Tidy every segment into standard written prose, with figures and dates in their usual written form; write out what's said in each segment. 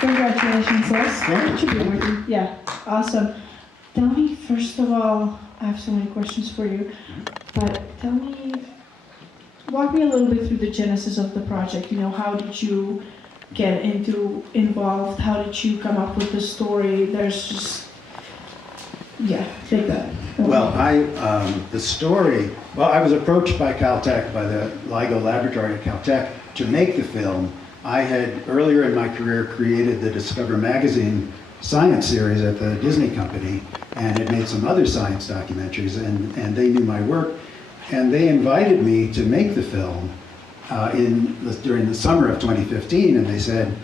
Congratulations, Les. Thank you. Yeah, awesome. Tell me, first of all, I have so many questions for you, but walk me a little bit through the genesis of the project. How did you get involved? How did you come up with the story? There's just, yeah, take that. Well, the story, I was approached by Caltech, by the Ligo laboratory at Caltech, to make the film. I had, earlier in my career, created the Discover magazine science series at the Disney company, and had made some other science documentaries, and they knew my work, and they invited me to make the film during the summer of 2015, and they said,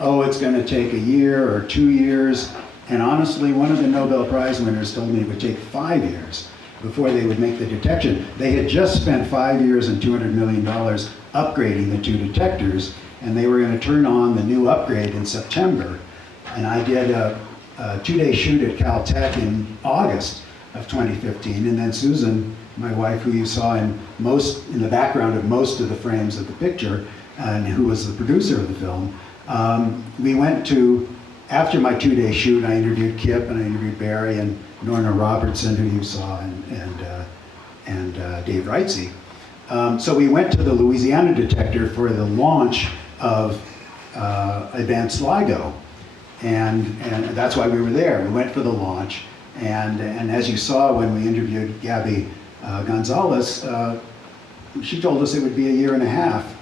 oh, it's going to take a year or 2 years. And honestly, one of the Nobel Prize winners told me it would take 5 years before they would make the detection. They had just spent 5 years and $200 million upgrading the two detectors, and they were going to turn on the new upgrade in September. And I did a 2-day shoot at Caltech in August of 2015, and then Susan, my wife, who you saw in the background of most of the frames of the picture, and who was the producer of the film, we went to, after my 2-day shoot, I interviewed Kip and I interviewed Barry and Norna Robertson, who you saw, and Dave Reitze. So we went to the Louisiana detector for the launch of Advanced LIGO, and that's why we were there. We went for the launch, and as you saw when we interviewed Gabby Gonzalez, she told us it would be a year and a half,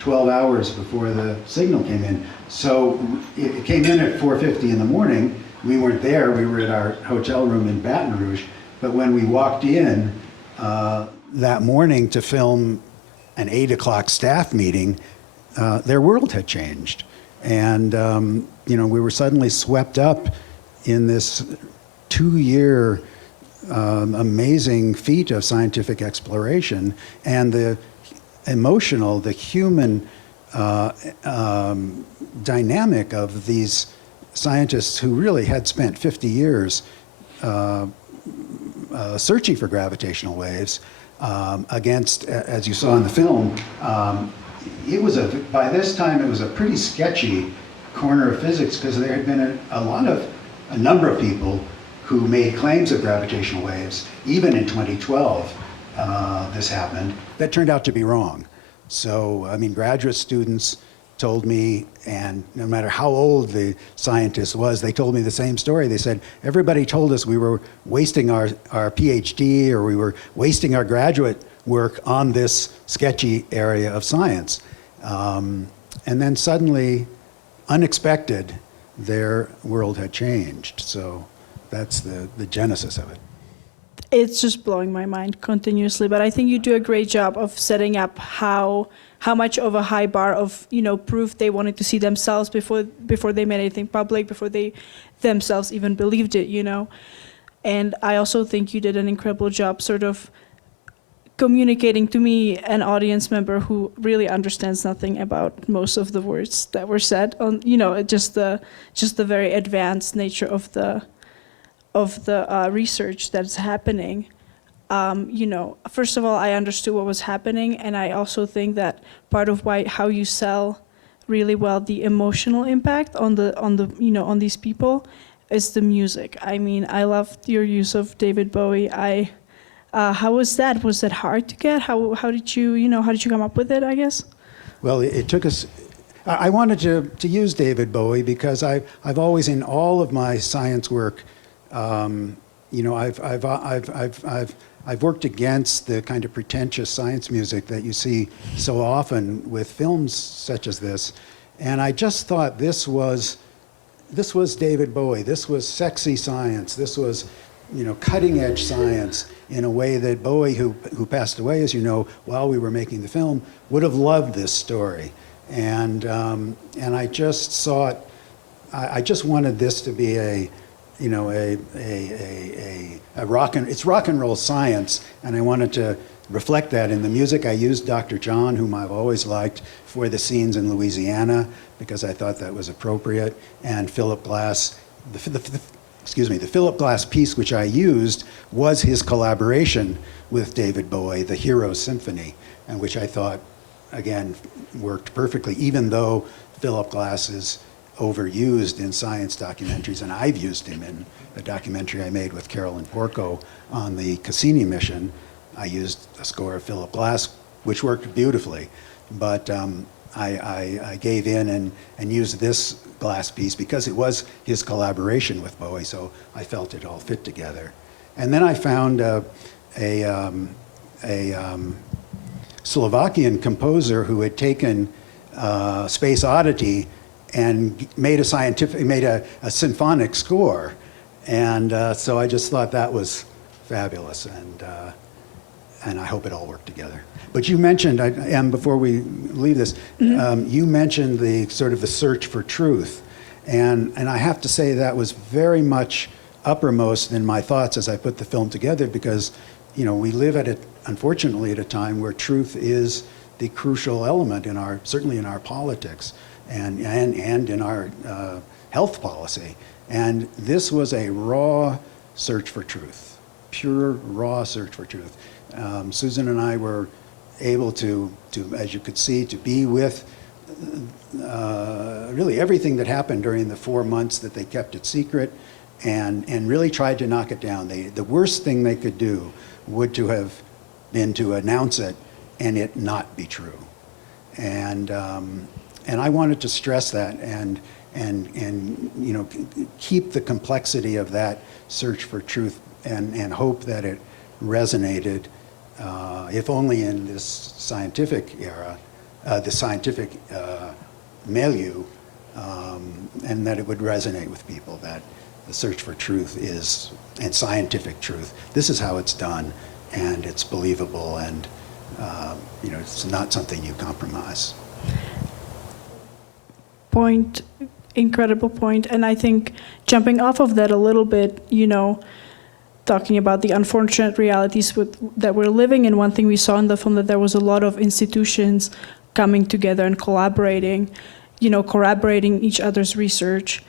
12 hours before the signal came in. So it came in at 4:50 in the morning. We weren't there, we were at our hotel room in Baton Rouge. But when we walked in that morning to film an 8 o'clock staff meeting, their world had changed. And we were suddenly swept up in this 2-year amazing feat of scientific exploration, and the emotional, the human dynamic of these scientists who really had spent 50 years searching for gravitational waves against, as you saw in the film, by this time it was a pretty sketchy corner of physics, because there had been a number of people who made claims of gravitational waves. Even in 2012, this happened, that turned out to be wrong. So, graduate students told me, and no matter how old the scientist was, they told me the same story. They said, everybody told us we were wasting our PhD, or we were wasting our graduate work on this sketchy area of science. And then suddenly, unexpected, their world had changed. So that's the genesis of it. It's just blowing my mind continuously, but I think you do a great job of setting up how much of a high bar of proof they wanted to see themselves before they made anything public, before they themselves even believed it, And I also think you did an incredible job sort of communicating to me, an audience member who really understands nothing about most of the words that were said, on just the very advanced nature of the research that's happening. First of all, I understood what was happening, and I also think that part of how you sell really well the emotional impact on these people is the music. I loved your use of David Bowie. How was that? Was that hard to get? How did you come up with it, I guess? Well, it took us. I wanted to use David Bowie because I've always, in all of my science work, I've worked against the kind of pretentious science music that you see so often with films such as this, and I just thought this was David Bowie. This was sexy science. This was, cutting edge science in a way that Bowie, who passed away, as you know, while we were making the film, would have loved this story, and I just saw it. I just wanted this to be it's rock and roll science, and I wanted to reflect that in the music. I used Dr. John, whom I've always liked, for the scenes in Louisiana because I thought that was appropriate, and Philip Glass. The Philip Glass piece which I used was his collaboration with David Bowie, the Hero Symphony, and which I thought, again, worked perfectly, even though Philip Glass is overused in science documentaries, and I've used him in a documentary I made with Carolyn Porco on the Cassini mission. I used a score of Philip Glass, which worked beautifully, but I gave in and used this Glass piece because it was his collaboration with Bowie, so I felt it all fit together. And then I found a Slovakian composer who had taken Space Oddity and made a symphonic score, and so I just thought that was fabulous, and I hope it all worked together. But you mentioned, before we leave this, you mentioned the sort of the search for truth, and I have to say that was very much uppermost in my thoughts as I put the film together, because we live unfortunately at a time where truth is the crucial element certainly in our politics and in our health policy. And this was a raw search for truth, pure raw search for truth. Susan and I were able to, as you could see, to be with really everything that happened during the 4 months that they kept it secret, and really tried to knock it down. The worst thing they could do would to have been to announce it and it not be true. And I wanted to stress that and keep the complexity of that search for truth and hope that it resonated, if only in this scientific era, the scientific milieu, and that it would resonate with people, that the search for truth and scientific truth, this is how it's done, and it's believable, and it's not something you compromise. Incredible point. And I think jumping off of that a little bit, talking about the unfortunate realities that we're living in, one thing we saw in the film, that there was a lot of institutions coming together and collaborating, corroborating each other's research.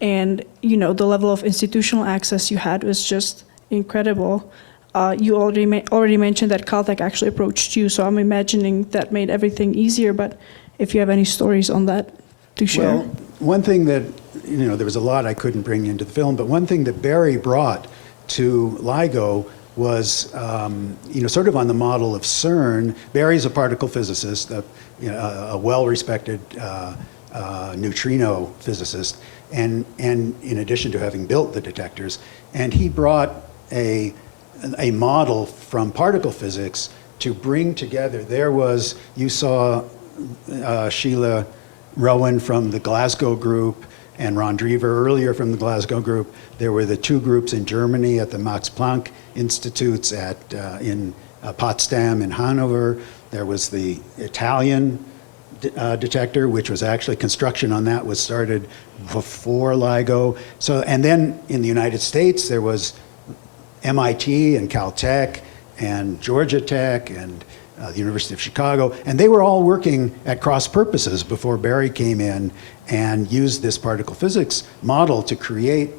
And, the level of institutional access you had was just incredible. You already mentioned that Caltech actually approached you, so I'm imagining that made everything easier, but if you have any stories on that to share. Well, one thing that, there was a lot I couldn't bring into the film, but one thing that Barry brought to LIGO was, sort of on the model of CERN. Barry's a particle physicist, a well-respected neutrino physicist, and in addition to having built the detectors, and he brought a model from particle physics to bring together. You saw Sheila Rowan from the Glasgow group and Ron Drever earlier from the Glasgow group. There were the two groups in Germany at the Max Planck Institutes in Potsdam and Hanover. There was the Italian detector, which was actually construction on that was started before LIGO. And then in the United States, there was MIT and Caltech and Georgia Tech and the University of Chicago, and they were all working at cross purposes before Barry came in and used this particle physics model to create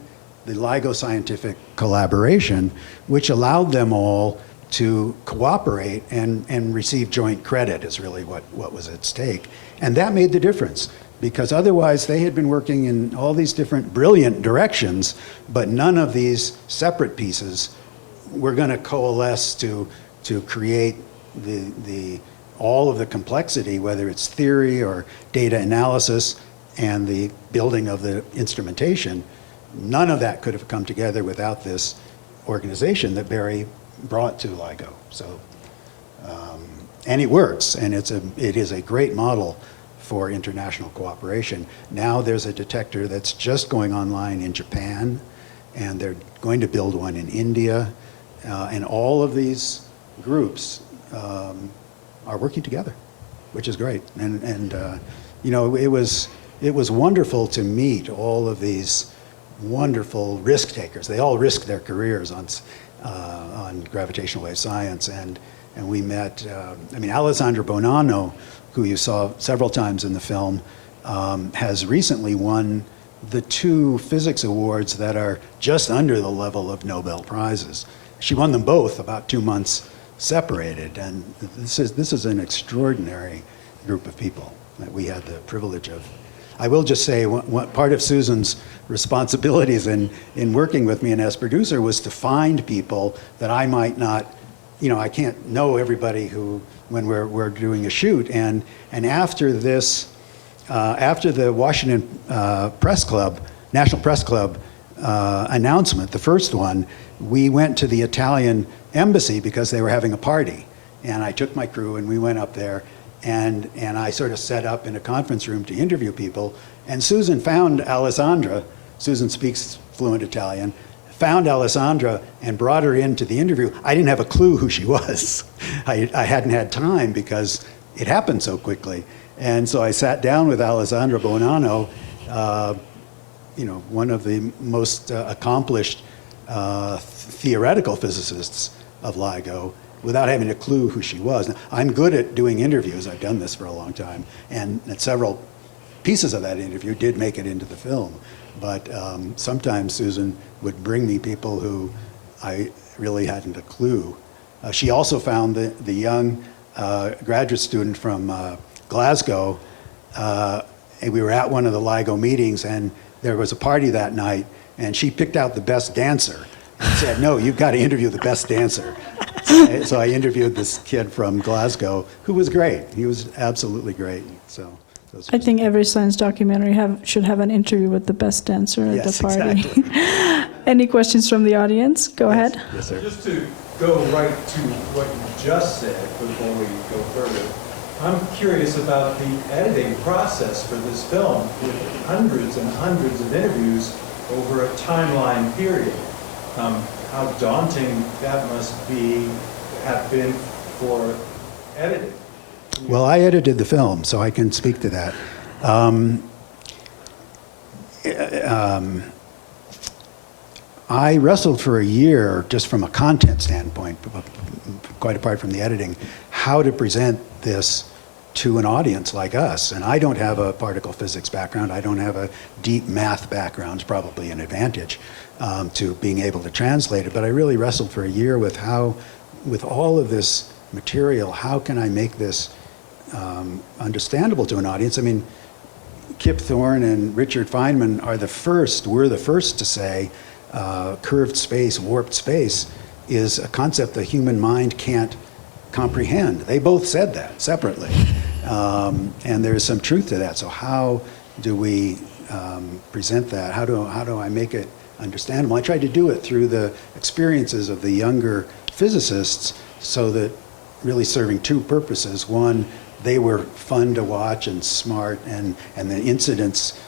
the LIGO scientific collaboration, which allowed them all to cooperate and receive joint credit is really what was at stake. And that made the difference, because otherwise they had been working in all these different brilliant directions, but none of these separate pieces were going to coalesce to create all of the complexity, whether it's theory or data analysis and the building of the instrumentation. None of that could have come together without this organization that Barry brought to LIGO. So, and it works, and it is a great model for international cooperation. Now there's a detector that's just going online in Japan, and they're going to build one in India, and all of these groups are working together, which is great. And it was wonderful to meet all of these wonderful risk takers. They all risked their careers on gravitational wave science, and we met. Alessandro Bonanno, who you saw several times in the film, has recently won the 2 physics awards that are just under the level of Nobel Prizes. She won them both about 2 months separated, and this is an extraordinary group of people that we had the privilege I will just say part of Susan's responsibilities in working with me and as producer was to find people that I might not, I can't know everybody when we're doing a shoot. And after this, after the Washington Press Club, National Press Club announcement, the first one, we went to the Italian embassy because they were having a party. And I took my crew and we went up there and I sort of set up in a conference room to interview people. And Susan found Alessandra. Susan speaks fluent Italian. Found Alessandra and brought her into the interview. I didn't have a clue who she was. I hadn't had time because it happened so quickly. And so I sat down with Alessandra Bonanno, one of the most accomplished theoretical physicists of LIGO, without having a clue who she was. Now, I'm good at doing interviews. I've done this for a long time. And several pieces of that interview did make it into the film. But sometimes Susan would bring me people who I really hadn't a clue. She also found the young graduate student from Glasgow. And we were at one of the LIGO meetings, and there was a party that night, and she picked out the best dancer and said, no, you've got to interview the best dancer. So I interviewed this kid from Glasgow who was great. He was absolutely great. So I think every science documentary should have an interview with the best dancer at the party. Exactly. Any questions from the audience? Go ahead. Yes, sir. Just to go right to what you just said before we go further, I'm curious about the editing process for this film with hundreds and hundreds of interviews over a timeline period. How daunting that must have been for editing. Well, I edited the film, so I can speak to that. I wrestled for a year, just from a content standpoint, quite apart from the editing, how to present this to an audience like us. And I don't have a particle physics background. I don't have a deep math background. It's probably an advantage to being able to translate it. But I really wrestled for a year with with all of this material, how can I make this understandable to an audience? I mean, Kip Thorne and Richard Feynman were the first to say curved space, warped space is a concept the human mind can't comprehend. They both said that separately. And there's some truth to that. So how do we present that? How do I make it understandable? I tried to do it through the experiences of the younger physicists, so that really serving two purposes. One, they were fun to watch and smart, and the incidents,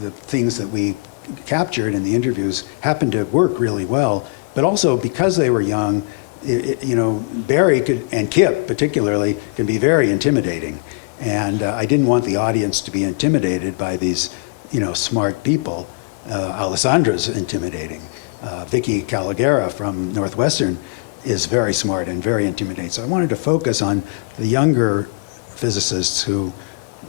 the things that we captured in the interviews happened to work really well. But also because they were young, Barry and Kip particularly can be very intimidating. And I didn't want the audience to be intimidated by these, smart people. Alessandra's intimidating. Vicky Caligera from Northwestern is very smart and very intimidating. So I wanted to focus on the younger physicists who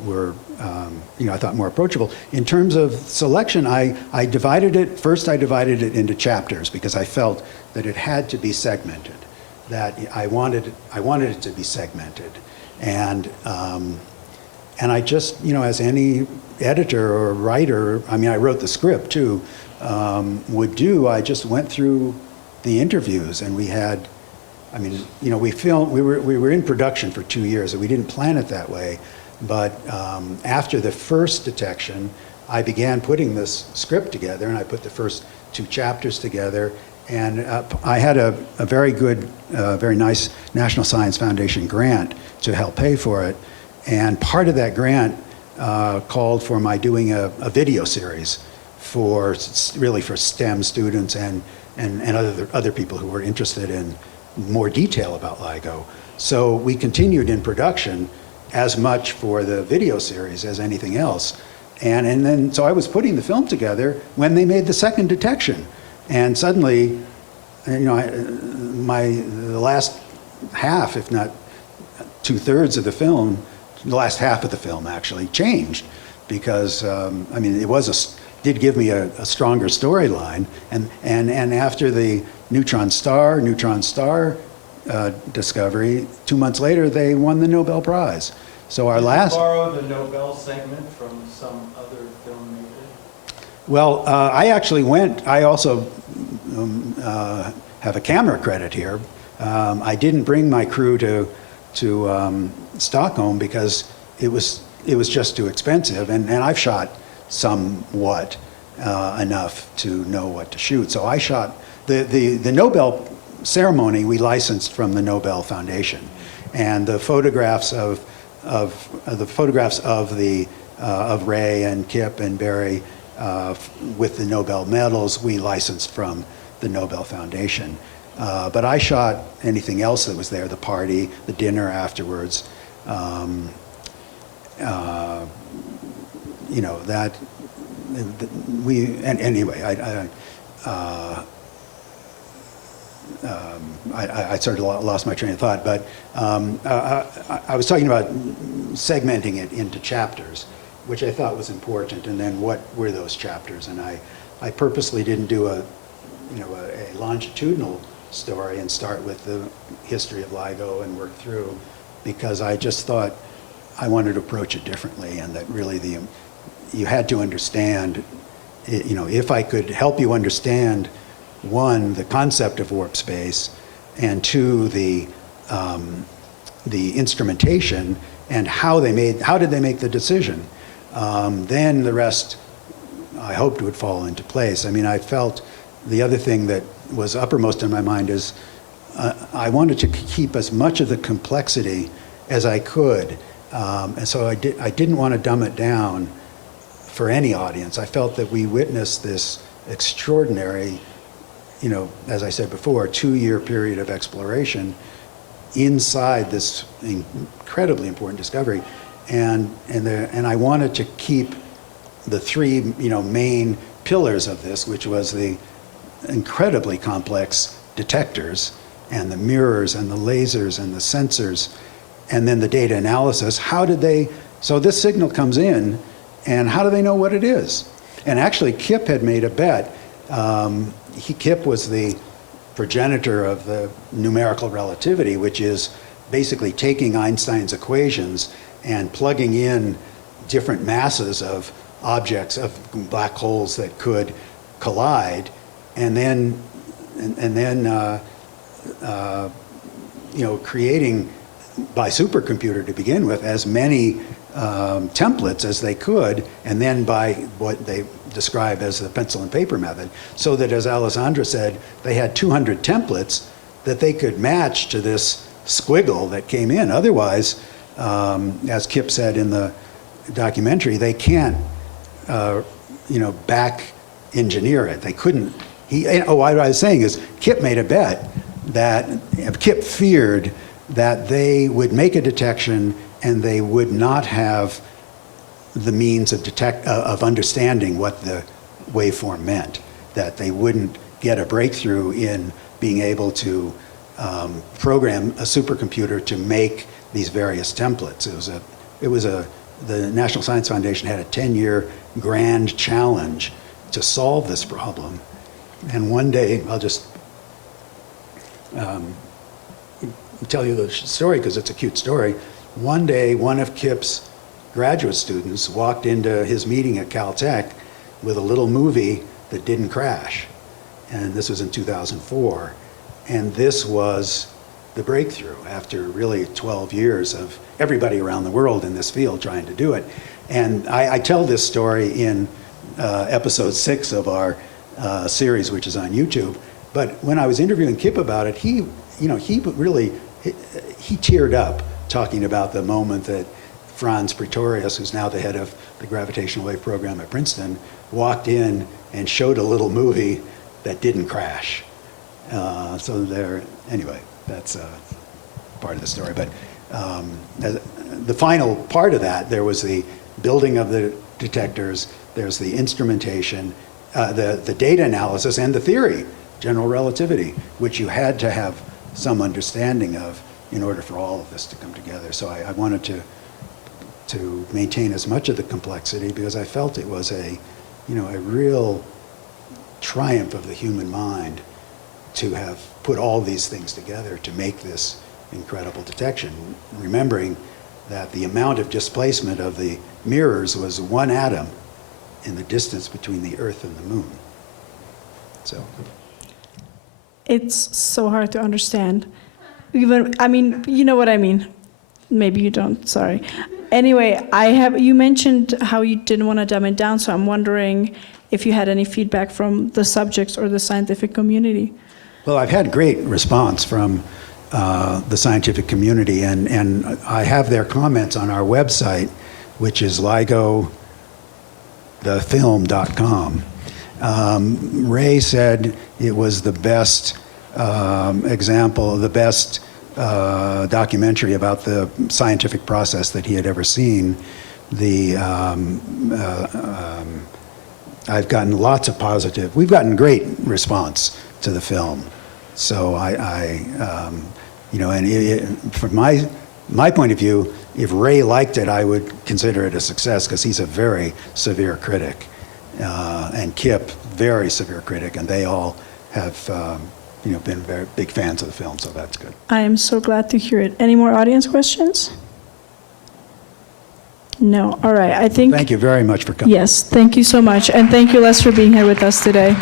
were, I thought more approachable. In terms of selection, I divided it into chapters because I felt that it had to be segmented, that I wanted it to be segmented. And I just, as any editor or writer, I wrote the script too, would do, I just went through the interviews, and we had, we filmed, we were in production for 2 years, and we didn't plan it that way. But after the first detection, I began putting this script together, and I put the first 2 chapters together. And I had a very good, very nice National Science Foundation grant to help pay for it. And part of that grant called for my doing a video series for STEM students and other people who were interested in more detail about LIGO. So we continued in production as much for the video series as anything else. And then, so I was putting the film together when they made the second detection. And suddenly, the last half, if not 2/3 of the film, the last half of the film actually changed, because it did give me a stronger storyline. And after the neutron star discovery, 2 months later, they won the Nobel Prize. So our Did you last... borrow the Nobel segment from some other filmmaker? Well, I actually went, I also have a camera credit here. I didn't bring my crew to Stockholm because it was just too expensive, and I've shot somewhat enough to know what to shoot. So I shot, the Nobel ceremony we licensed from the Nobel Foundation, and the photographs of Ray and Kip and Barry with the Nobel medals we licensed from the Nobel Foundation. But I shot anything else that was there, the party, the dinner afterwards. You know, that anyway, I sort of lost my train of thought, but I was talking about segmenting it into chapters, which I thought was important, and then what were those chapters? And I purposely didn't do a longitudinal story and start with the history of LIGO and work through, because I just thought I wanted to approach it differently, and that really you had to understand, you know, if I could help you understand, one, the concept of warp space, and two, the instrumentation and how did they make the decision, then the rest I hoped would fall into place. I mean, I felt the other thing that was uppermost in my mind is I wanted to keep as much of the complexity as I could, and so I didn't want to dumb it down for any audience. I felt that we witnessed this extraordinary, you know, as I said before, 2-year period of exploration inside this incredibly important discovery, and I wanted to keep the three, you know, main pillars of this, which was the incredibly complex detectors and the mirrors and the lasers and the sensors, and then the data analysis. So this signal comes in, and how do they know what it is? And actually, Kip had made a bet. Kip was the progenitor of the numerical relativity, which is basically taking Einstein's equations and plugging in different masses of objects, of black holes that could collide, and then you know, creating by supercomputer to begin with as many templates as they could, and then by what they describe as the pencil and paper method, so that, as Alessandra said, they had 200 templates that they could match to this squiggle that came in. Otherwise, as Kip said in the documentary, they can't you know, back engineer it. They couldn't. What I was saying is, Kip made a bet that Kip feared that they would make a detection and they would not have the means of understanding what the waveform meant, that they wouldn't get a breakthrough in being able to program a supercomputer to make these various templates. The National Science Foundation had a 10-year grand challenge to solve this problem. And one day, I'll just tell you the story because it's a cute story. One day, one of Kip's graduate students walked into his meeting at Caltech with a little movie that didn't crash. And this was in 2004. And this was the breakthrough after really 12 years of everybody around the world in this field trying to do it. And I tell this story in episode 6 of our series, which is on YouTube. But when I was interviewing Kip about it, he teared up talking about the moment that Franz Pretorius, who's now the head of the gravitational wave program at Princeton, walked in and showed a little movie that didn't crash. Anyway, that's part of the story. But the final part of that, there was the building of the detectors, there's the instrumentation, the data analysis, and the theory, general relativity, which you had to have some understanding of in order for all of this to come together. So I wanted to maintain as much of the complexity because I felt it was a real triumph of the human mind to have put all these things together to make this incredible detection, remembering that the amount of displacement of the mirrors was 1 atom in the distance between the Earth and the Moon. So, It's so hard to understand. Even, I mean, you know what I mean. Maybe you don't, sorry. Anyway, you mentioned how you didn't want to dumb it down, so I'm wondering if you had any feedback from the subjects or the scientific community. well, I've had great response from the scientific community, and I have their comments on our website, which is ligothefilm.com. Ray said it was the best example, the best documentary about the scientific process that he had ever seen. I've gotten lots of positive, we've gotten great response to the film. So from my point of view, if Ray liked it, I would consider it a success because he's a very severe critic. And Kip, very severe critic, and they all have been very big fans of the film, so that's good. I am so glad to hear it. Any more audience questions? No. All right. I think. Thank you very much for coming. Yes. Thank you so much. And thank you, Les, for being here with us today.